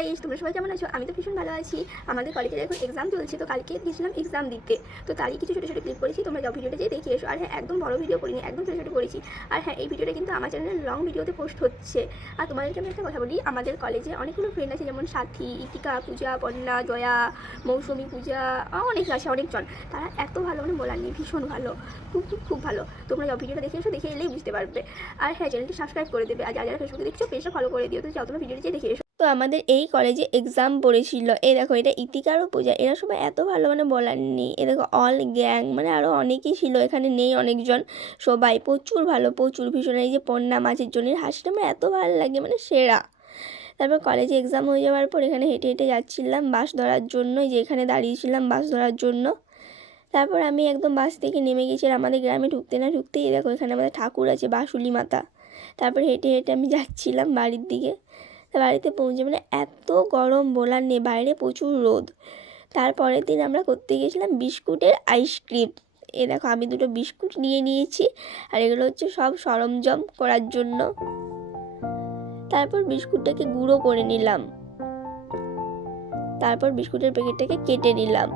Guys তোমরা সবাই কেমন আছো? আমি তো ভীষণ ভালো আছি। আমাদের কলেজের এখন এক্সাম চলছে, তো কালকে গেছিলাম এক্সাম দিতে। তো তারই কিছু ছোটো ছোটো ক্লিপ করেছি, তোমরা যাও ভিডিওটা যেয়ে দেখে এসো। আর হ্যাঁ একদম বড় ভিডিও করিনি, একদম ছোটো ছোটো করেছি। আর হ্যাঁ এই ভিডিওটা কিন্তু আমার চ্যানেলে লং ভিডিওতে পোস্ট হচ্ছে। আর তোমাদেরকে আমি একটা কথা বলি, আমাদের কলেজে অনেকগুলো ফ্রেন্ড আছে, যেমন সাথী, ইতিকা, পূজা পন্না জয়া, মৌসুমী পূজা অনেক আছে, অনেকজন। তারা এত ভালো মানে বলার নেই, ভীষণ ভালো। খুব খুব খুব ভালো। তোমরা যাও ভিডিওটা দেখে এসো, দেখে এলেই বুঝতে পারবে। আর হ্যাঁ চ্যানেলটি সাবস্ক্রাইব করে দেবে। আর যারা যারা ফেসবুকে দেখছ পেজটা ফলো করে দিও। তো যাও তোমরা ভিডিওটা যেয়ে দেখে এসো। তো আমাদের এই কলেজে এক্সাম পড়েছিল। এই দেখো, এটা ইতিকারও পূজা। এরা সবাই এত ভালো মানে বলার নেই। এ দেখো অল গ্যাং মানে আরও অনেকেই ছিল। এখানে নেই অনেকজন। সবাই প্রচুর ভালো, প্রচুর ভীষণ এই যে পন্না মাছের জন্য হাসিটা আমার এত ভালো লাগে মানে সেরা। তারপর কলেজে এক্সাম হয়ে যাওয়ার পর এখানে হেঁটে হেঁটে যাচ্ছিলাম বাস ধরার জন্য। যে এখানে দাঁড়িয়েছিলাম বাস ধরার জন্য। তারপর আমি একদম বাস থেকে নেমে গেছি আর আমাদের গ্রামে ঢুকতে না ঢুকতেই দেখো, এখানে আমাদের ঠাকুর আছে বাসুলি মাতা। তারপর হেঁটে হেঁটে আমি যাচ্ছিলাম বাড়ির দিকে। বাড়িতে পৌঁছে মানে এত গরম বলার নেই, বাইরে প্রচুর রোদ। তারপরের দিন আমরা করতে গিয়েছিলাম বিস্কুটের আইসক্রিম এ দেখো, আমি দুটো বিস্কুট নিয়ে নিয়েছি, আর এগুলো হচ্ছে সব সরঞ্জাম করার জন্য। তারপর বিস্কুটটাকে গুঁড়ো করে নিলাম। তারপর বিস্কুটের প্যাকেটটাকে কেটে নিলাম।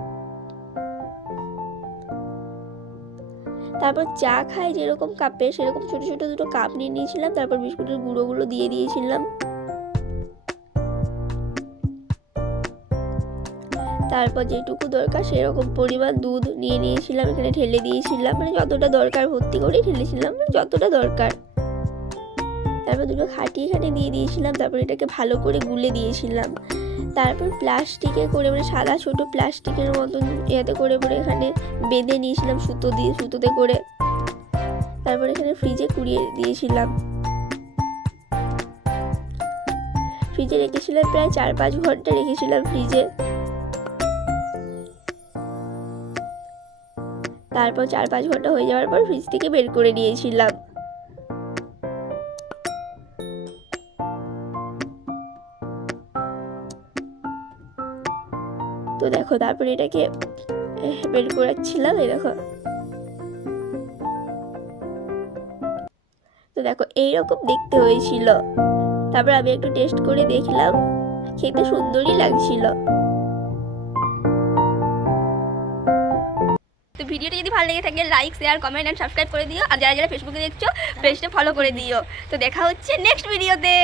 তারপর চা খাই যেরকম কাপে, সেরকম ছোট ছোট দুটো কাপ নিয়ে নিয়েছিলাম, তারপর বিস্কুটের গুঁড়োগুলো দিয়ে দিয়েছিলাম। তারপর যেটুকু দরকার সেরকম পরিমাণ দুধ নিয়ে নিয়েছিলাম, এখানে ঢেলে দিয়েছিলাম। মানে যতটা দরকার ভর্তি করেই ঢেলেছিলাম মানে যতটা দরকার। তারপর দুটো খাটি এখানে দিয়ে দিয়েছিলাম, তারপর এটাকে ভালো করে গুলে দিয়েছিলাম। তারপর প্লাস্টিকে করে মানে সাদা ছোট প্লাস্টিকের মতন ইয়াতে করে করে এখানে বেঁধে নিয়েছিলাম সুতো দিয়ে, সুতোতে করে। তারপর এখানে ফ্রিজে কুড়িয়ে দিয়েছিলাম। ফ্রিজে রেখেছিলাম প্রায় চার পাঁচ ঘণ্টা রেখেছিলাম ফ্রিজে। তারপর চার পাঁচ ঘণ্টা হয়ে যাওয়ার পর ফ্রিজ থেকে বের করে নিয়েছিলাম। তো দেখো, তারপরে এটাকে বের করাচ্ছিলাম, এই দেখো। তো দেখো, এইরকম দেখতে হয়েছিল। তারপর আমি একটু টেস্ট করে দেখলাম, খেতে সুন্দরই লাগছিল। তো ভিডিওটা যদি ভালো লেগে থাকে like share comment and subscribe করে দিও। আর যারা যারা ফেসবুকে দেখছ পেজটা ফলো করে দিও। তো দেখা হচ্ছে নেক্সট ভিডিওতে